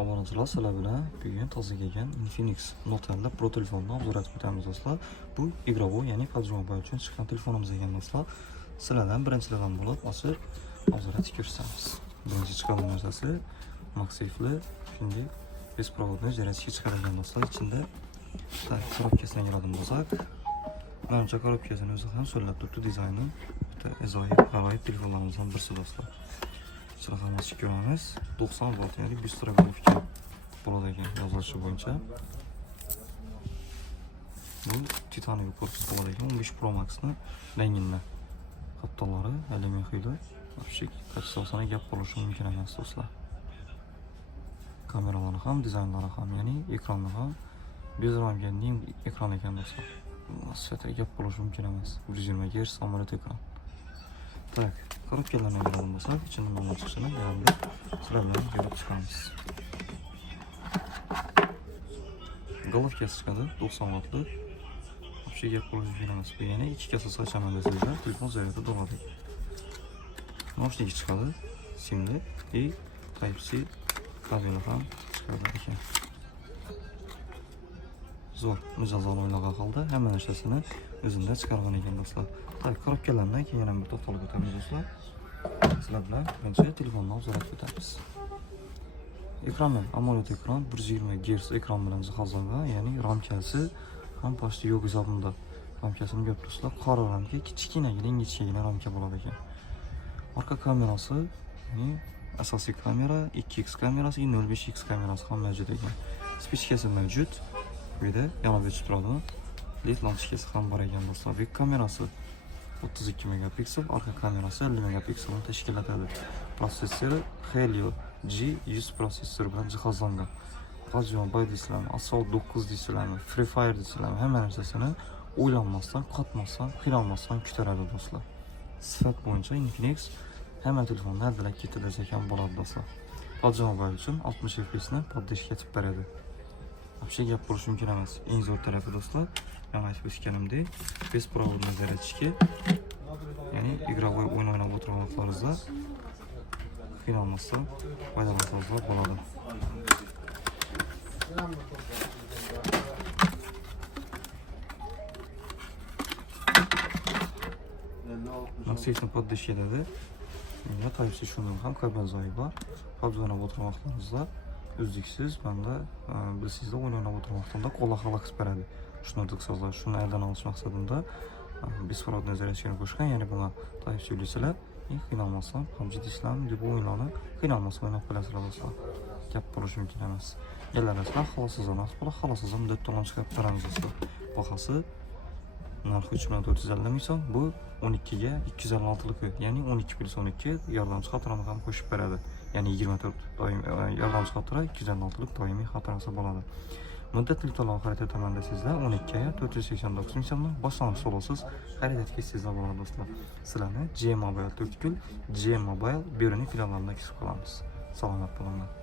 Obunachilar, sizlar bilan bugun toza kelgan Infinix Note 50 Pro telefonni obzor etib o'tamiz do'stlar. Bu igrovoy, ya'ni PUBG Mobile uchun chiqqan telefonimiz ekan do'stlar. Sizlardan birinchilardan bo'lib ochib obzor etib ko'rsatamiz. Birinchi chiqqan narsasi MagSafe'li, shunday беспроводной зарядка chiqarilgan do'stlar. Ichida korobkasidan keladigan bo'lsak, menimcha korobkasining o'zi ham so'llab turibdi, dizayni o'ta ajoyib telefonlarimizdan birisi do'stlar. Hammasi ko'ramiz. 90 volt, ya'ni 100 terabitga bo'ladi ekan yozilishi bo'yicha. Bu titanium korpus bo'ladi ekan, 15 Pro Max'ni rangini. Xattolari alyumin xili. Optik kachsasini gap bo'lishi mumkin emas do'stlar. Kameralari ham, dizaynlari ham, ya'ni ekronni ham bezramganning ekran ekan do'stlar. Sifatiga gap bo'lishi mumkin emas. 120 Hz AMOLED ekran. Tak, korobkalarni ko'rib bo'lsak, ichidan nima chiqishini deyarli sizlar bilan ko'rib chiqamiz. Головкasi chiqadi, 90 wattli. Вообще gap bo'lishi mumkin emas. Bu yana 2 kasa sochaman desanglar, telefon zaryadi bo'ladi. Naushnik chiqadi, simli и Type-C kabeli ham chiqadi ekan. Zo'r, mijozlar o'ylagan holda hamma narsasini o'zida chiqargan ekan do'stlar. Tak, korobkalardan keyin yana bir to'xtalib o'tamiz do'stlar. Sizlar bilan birinchi telefonni obzor etib o'tamiz. Ekrani AMOLED ekran, 120 Hz ekran bilan jihozlangan, ya'ni ramkasi ham pasti yo'q hisobimda. Ramkasini ko'rib turibsizlar, qora ramka, kichkinagina, ingichkagina ramka bo'ladi ekan. Orqa kamerasi, ya'ni asosiy kamera, 2x kamerasi, 0.5x kamerasi ham mavjud ekan. Spichkasi mavjud. Burada yana bir turadi. LED lampochkasi ham bor ekan do'stlar. Bu kamerasi 32 megapiksel, arka kamerasi 50 megapikselni tashkil etadi. Prosessori Helio G100 prosessori bilan jihozlangan. PUBG Mobile deysizlarmi, Assault 9 deysizlarmi, Free Fire deysizlarmi, hamma narsasini o'ylanmasdan, qotmasdan, qiynalmasdan ko'taradi do'stlar. Sifat bo'yicha Infinix hamma telefonni aldilab ketadi ekan bo'ladi do'stlar. PUBG Mobile uchun 60 FPS ni poddesh etib beradi. Вообще gap bo'lishi mumkin emas. Eng zo'r tarafi do'stlar, men aytib o'tganimdek, беспроводный зарядчики, ya'ni igrovoy o'yin o'ynab o'tirgan vaqtlaringizda qiynalmasdan foydalansangiz bo'ladi. MagSafe'ni poddesh etadi. Bunda Type-C shundan ham kabel joyi bor. PUBG o'ynab o'tirgan vaqtlaringizda uzluksiz banda bilsizlar o'yin o'ynab o'tirgan vaqtimda qo'lga xalaqit beradi. Shuni diksozlar, shuni eldan olish maqsadida беспроводный зарядкani qo'shgan, ya'ni buni Type-C ulaysilar, qiynalmasdan PUBG deysizlarmi deb o'yinlarni qiynalmasdan o'ynab qolasizlar do'stlar. Gap bo'lishi mumkin emas. Ellaringizdan xolosizlar narx bilan xolosizlar muddat to'lon chiqarib beramiz do'stlar. Bahasi narxi 3450 ming so'm, bu 12 ga 256lik, ya'ni 12+12 yordamchi xotirani ham qo'shib beradi. Ya'ni 24 doim yordamchi xotira 256lik doimiy xotirasi bo'ladi. Muddatli to'lov xarid etaman desizlar, 12 ga 489 ming so'mdan boshlanish to'lovsiz xarid etkazsizlar bo'ladi do'stlar. Sizlarni G Mobile 4 G Mobile Beruniy filiallaridan kutib qolamiz. Salomat bo'linglar.